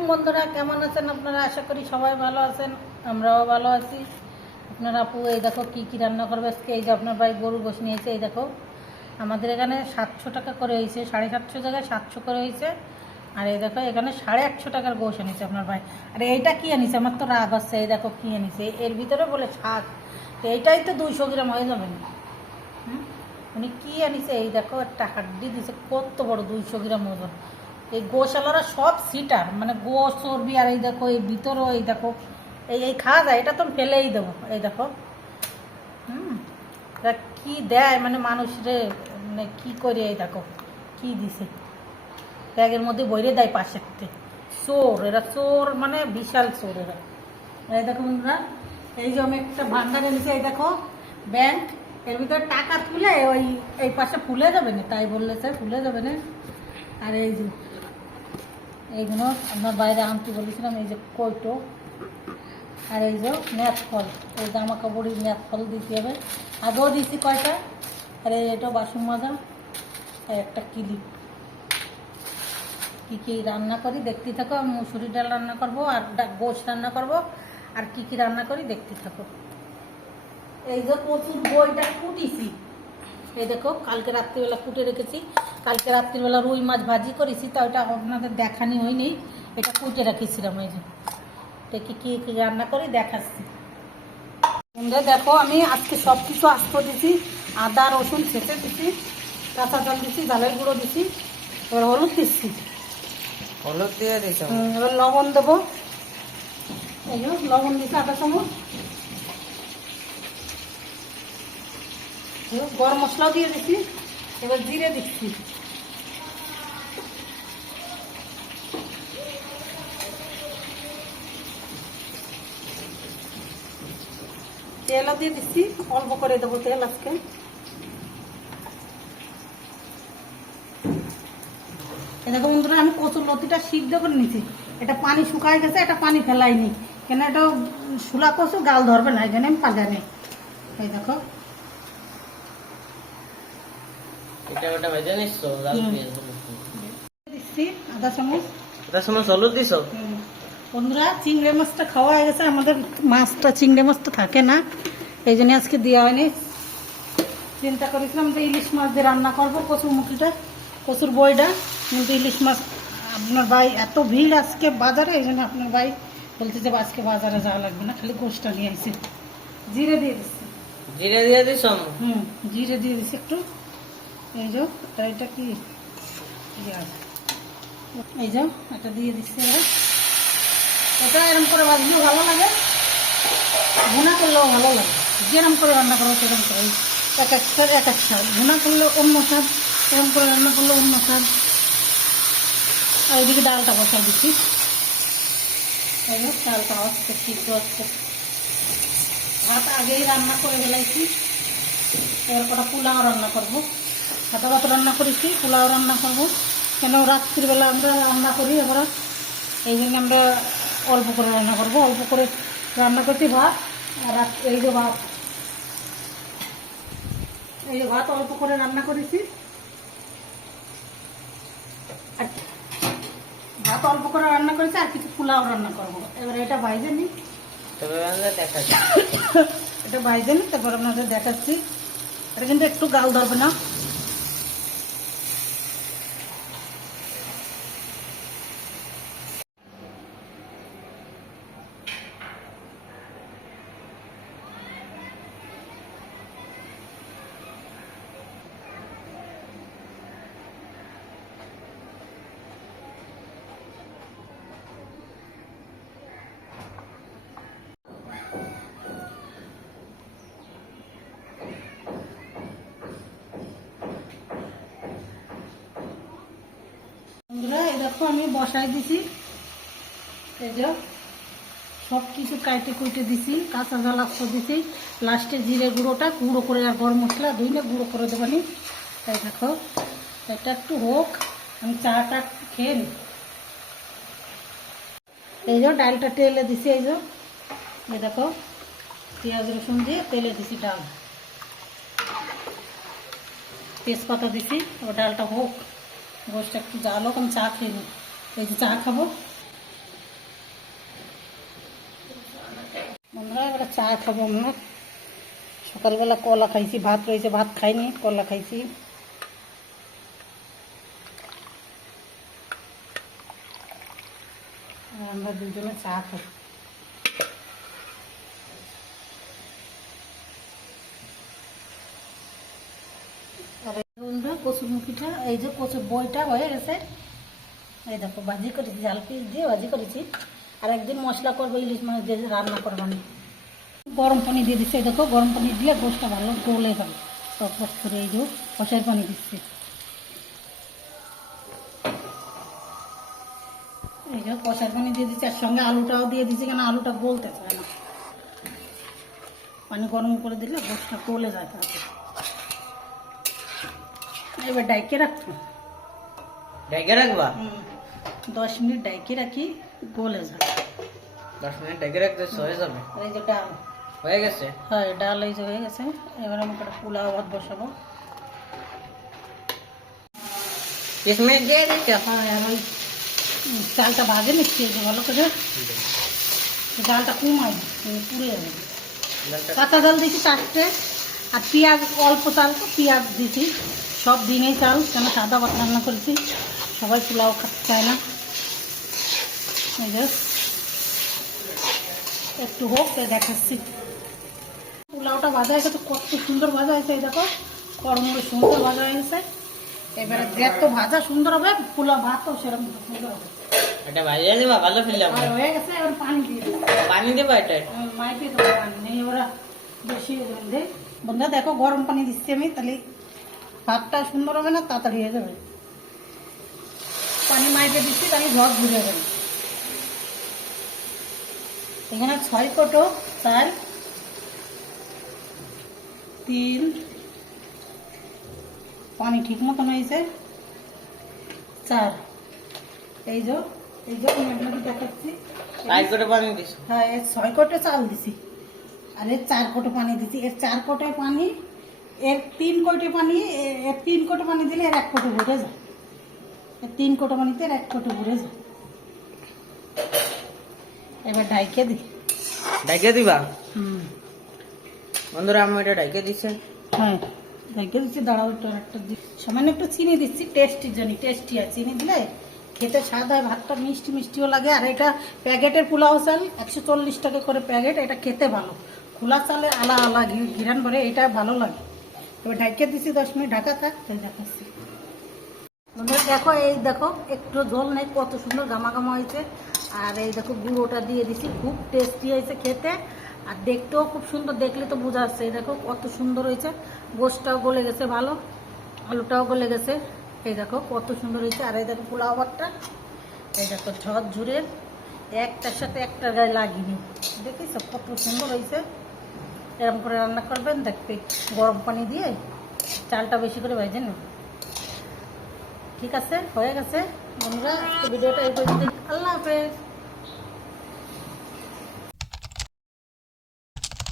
আলাইকুম বন্ধুরা, কেমন আছেন আপনারা? আশা করি সবাই ভালো আছেন, আমরাও ভালো আছি। আপনার আপু এই দেখো কি কি রান্না করবে আজকে। এই যে আপনার ভাই গরু গোশ নিয়েছে। এই দেখো আমাদের এখানে 700 টাকা করে হয়েছে, 750 জায়গায় 700 করে হয়েছে। আর এই দেখো এখানে 850 টাকার গোশ এনেছে আপনার ভাই। আর এইটা কি এনেছে, আমার তো রাগ হচ্ছে। এই দেখো কি এনেছে, এর ভিতরে বলে শাক। তো এইটাই তো 200 গ্রাম হয়ে যাবে না। উনি কি আনিছে, এই দেখো একটা হাড্ডি দিছে, কত বড় 200 গ্রাম ওজন। এই গোশালারা সব সিটার, মানে গোশ চর্বি। আর এই দেখো এই ভিতরও এই দেখো এই এই খাওয়া যায়, এটা তো ফেলেই দেবো। এই দেখো এরা কি দেয় মানে মানুষরে, মানে কি করে। এই দেখো কি দিছে, ব্যাগের মধ্যে বইরে দেয় পাশের থেকে। চোর এরা, চোর মানে বিশাল চোর এরা। এই দেখো বন্ধুরা, এই যে আমি একটা ভান্ডার এনেছি। এই দেখো ব্যাংক, এর ভিতরে টাকা তুলে ওই এই পাশে ফুলে যাবে না, তাই বললেছে ফুলে যাবে না। আর এই যে এইগুলো আপনার বাইরে আনতে বলেছিলাম, এই যে কইটো। আর এই যে ম্যাথ ফল, এই জামা কাপড়ের ম্যাথ ফল দিতে হবে। আগেও দিয়েছি কয়টা। আর এটা বাসন মাজা, আর একটা কিলিপ। কী কী রান্না করি দেখতে থাকো। আমি মুসুরি ডাল রান্না করবো, আর গোশ রান্না করব, আর কি কি রান্না করি দেখতে থাকো। এই যে কচুর বইটা কুটিছি, এই দেখো কালকে রাত্রিবেলা কুটে রেখেছি। কালকে রাত্রিবেলা রুই মাছ ভাজি করেছি, তো ওটা আপনাদের দেখানি হয়নি, এটা কুটে রাখিছিলাম। এই যে দেখি কী কী রান্না করি দেখাচ্ছি। দেখো আমি আজকে সব কিছু আস্ত দিছি, আদা রসুন ছেঁচে দিছি, কাঁচা জল দিছি, ঝালের গুঁড়ো দিছি, এবার হলুদ দিচ্ছি। হলুদ দিয়ে দিচ্ছ? এবার লবণ দেবো। এই যে লবণ দিচ্ছি আধা চামচ। গরম মশলাও দিয়ে দিচ্ছি। এবার জিরে দিচ্ছি। তেলও দিয়ে দিচ্ছি, অল্প করে দেবো তেল আজকে। দেখো বন্ধুরা, আমি কচুর লতিটা সিদ্ধ করে নিচ্ছি। এটা পানি শুকায় গেছে, এটা পানি ফেলাইনি, কেন এটা শুলা কচু গাল ধরবে না, এই জন্য আমি পাল্টানি। এই দেখো দিচ্ছি আধা চামচ। হলুদ দিছ? বন্ধুরা, চিংড়ি মাছটা খাওয়া হয়ে গেছে আমাদের। মাছটা চিংড়ি মাছ তো থাকে না, এই জন্য আজকে দেওয়া হয়নি। চিন্তা করেছিলাম যে ইলিশ মাছ দিয়ে রান্না করবো কচুর মুখিটা, কচুর বইটা। কিন্তু ইলিশ মাছ আপনার ভাই এত ভিড় আজকে বাজারে, এই জন্য আপনার ভাই বলতে যে আজকে বাজারে যাওয়া লাগবে না, খালি গোশটা নিয়ে আসছে। জিরে দিয়ে দিচ্ছি। জিরে দিয়ে দিছ? জিরে দিয়ে দিচ্ছি একটু। এই যে এটা কি, এই যে এটা দিয়ে দিচ্ছি। এটা এরকম করে ভাজলেও ভালো লাগে, ভুনা করলেও ভালো লাগে। যেরকম করে রান্না করবো সেরকম করে, এক একটা এক এক স্বাদ। ভুনা করলে অন্য স্বাদ, এরকম করে রান্না করলে অন্য স্বাদ। আর ওইদিকে ডালটা বসাই দিচ্ছি। এই যে ডালটা হচ্ছে, সিদ্ধ হচ্ছে। ভাত আগেই রান্না করে ফেলাইছি। এবার কটা পোলাও রান্না করবো। ভাত ভাত রান্না করেছি, পোলাও রান্না করবো। কেন রাত্রিবেলা আমরা রান্না করি, এবার এই জন্য আমরা অল্প করে রান্না করবো। অল্প করে রান্না করছি ভাত। আর এই যে ভাত, এই যে ভাত অল্প করে রান্না করেছি। আর ভাত অল্প করে রান্না করেছি, আর কিছু পোলাও রান্না করবো। এবার এটা ভাইজে নিই, এটা ভাইজে নিই, তারপর আপনাদের দেখাচ্ছি। এটা কিন্তু একটু গাল ধরবে না। বন্ধুরা, এই দেখো আমি বসাই দিছি। এই যে সব কিছু কাইটে কুইটে দিছি, কাঁচা ঝাল দিছি। লাস্টে জিরে গুঁড়োটা গুঁড়ো করে, আর গরম মশলা ধুইলে গুঁড়ো করে দেবানি। তাই দেখো এটা একটু হোক, আমি চাটা খেয়ে নিই। এই যে ডালটা তেলে দিছি। এই যে এই দেখো পেঁয়াজ রসুন দিয়ে তেলে দিছি ডাল, তেজপাতা দিছি। ও ডালটা হোক, গোশটা একটু জাল হোক, আমি চা খেয়ে নিই। এই যে চা খাবো। চা খাবো আমরা। সকালবেলা কলা খাইছি, ভাত রয়েছে, ভাত খাইনি, কলা খাইছি। আর আমরা দুজনে চা খাই। আর বন্ধুরা কচুরমুখিটা, এই যে কচুর বইটা হয়ে গেছে। এই দেখো ভাজি করেছি, জাল পিস দিয়ে ভাজি করেছি। আর একদিন মশলা করবো, ইলিশ মাছ দিয়ে রান্না করবো আমি। গরম পানি দিয়ে দিচ্ছি, এই দেখো গরম পানি দিলে গোষ্ঠটা ভালো গলে যাবে টক টক করে। এই যে কষার পানি দিচ্ছি, এই যে কষার পানি দিয়ে দিচ্ছি। আর সঙ্গে আলুটাও দিয়ে দিচ্ছি, কেন আলুটা গলতে চায় না। পানি গরম করে দিলে গোষ্ঠটা গলে যায় তারপরে। এবার ডাইকে রাখবো, ঢেকে রাখবা? 10 মিনিট ডাইকে রাখি, গলে যায়। 10 মিনিট ঢেকে রাখতে হয়ে যাবে। আর এই যে ডাল হয়ে গেছে? হ্যাঁ, ডাল এই যে হয়ে গেছে। এবার আমি একটা পোলাও ভাত বসাবো। 30 মিনিট দিয়ে দিচ্ছ? হ্যাঁ, আর ওই চালটা ভাজে নিচ্ছি এই যে ভালো করে। ডালটা কমাই পুড়ে যাবে। কাঁচা ডাল দিয়েছি 4টে, আর পেঁয়াজ অল্প চাল, তো পেঁয়াজ দিয়েছি। সব দিনেই চাল, কেন সাদা ভাত রান্না করেছি, সবাই পোলাও খাতে চায় না। এই যে একটু হোক, দেখাচ্ছি। পোলাওটা ভাজা হয়ে গেছে, কত সুন্দর ভাজা হয়েছে। এই দেখো কড়মড়ে সুন্দর ভাজা হয়ে গেছে। এবারে যত ভাজা সুন্দর হবে, পোলাও ভাতও সেরকম সুন্দর হবে। এটা ভাজিয়ে দিবা ভালো ফেললে? আর হয়ে গেছে, এবার পানি দিয়ে দেবো। পানি দেবা? এটা মাইপে দেবো পানি, নেই ওরা বেশি দে। বন্ধুরা দেখো গরম পানি দিচ্ছি আমি, তাহলে ভাতটা সুন্দর হবে না, তাড়াতাড়ি হয়ে যাবে। পানি মাইপে দিচ্ছি, তাহলে ঝড় ঘুরে যাবে। এখানে 6 কোটো চাল, 3 পানি ঠিক মতন হয়েছে, 4। এই যে আমি আপনাকে দেখাচ্ছি। 5 করে পানি দিছ? হ্যাঁ, এর 6 কোটো চাল দিছি, আর এর 4 কোটো পানি দিছি। এর 4 কোটো পানি, এর 3 কোটো পানি, এর 3 কোটো পানি দিলে এর 1 কোটো ভরে যায়। এর 3 কোটো পানিতে এর 1 কোটো ভরে যায়। এবার ঢাইকে দিই। ঢেকে দিবা? বন্ধুরা আমি এটা ঢেকে দিচ্ছি। হ্যাঁ, ঢাইকে দিচ্ছি। দাঁড়াও, একটু একটা দিই। সামান্য একটু চিনি দিচ্ছি, টেস্টির জন্য। টেস্টি হয়, চিনি দিলে খেতে স্বাদ হয়, ভাতটা মিষ্টি মিষ্টিও লাগে। আর এটা প্যাকেটের পোলাও চাল, 140 টাকা করে প্যাকেট। এটা খেতে ভালো, খোলা চালে আলা আলা ঘিরান ভরে, এটা ভালো লাগে। এবার ঢাইকে দিচ্ছি 10 মিনিট, ঢাকা থাক, তাই দেখাচ্ছি। বন্ধুরা দেখো, এই দেখো একটু ঝোল নেই, কত সুন্দর গামা গামা হয়েছে। আর এই দেখো গুঁড়োটা দিয়ে দিচ্ছি, খুব টেস্টি হয়েছে খেতে। আর দেখতেও খুব সুন্দর, দেখলে তো বোঝা যাচ্ছে। এই দেখো কত সুন্দর হয়েছে, গোশটাও গলে গেছে ভালো, আলুটাও গলে গেছে। এই দেখো কত সুন্দর হয়েছে। আর এই দেখো পোলাও ভাতটা, এই দেখো ঝড় ঝুড়ে, একটার সাথে একটার গায়ে লাগিনি, দেখিস কত সুন্দর হয়েছে। এরকম করে রান্না করবেন, দেখবে গরম পানি দিয়ে চালটা বেশি করে ভেজে নেন। ঠিক আছে, হয়ে গেছে বন্ধুরা। ভিডিওটা এই পর্যন্ত। আল্লাহ হাফেজ।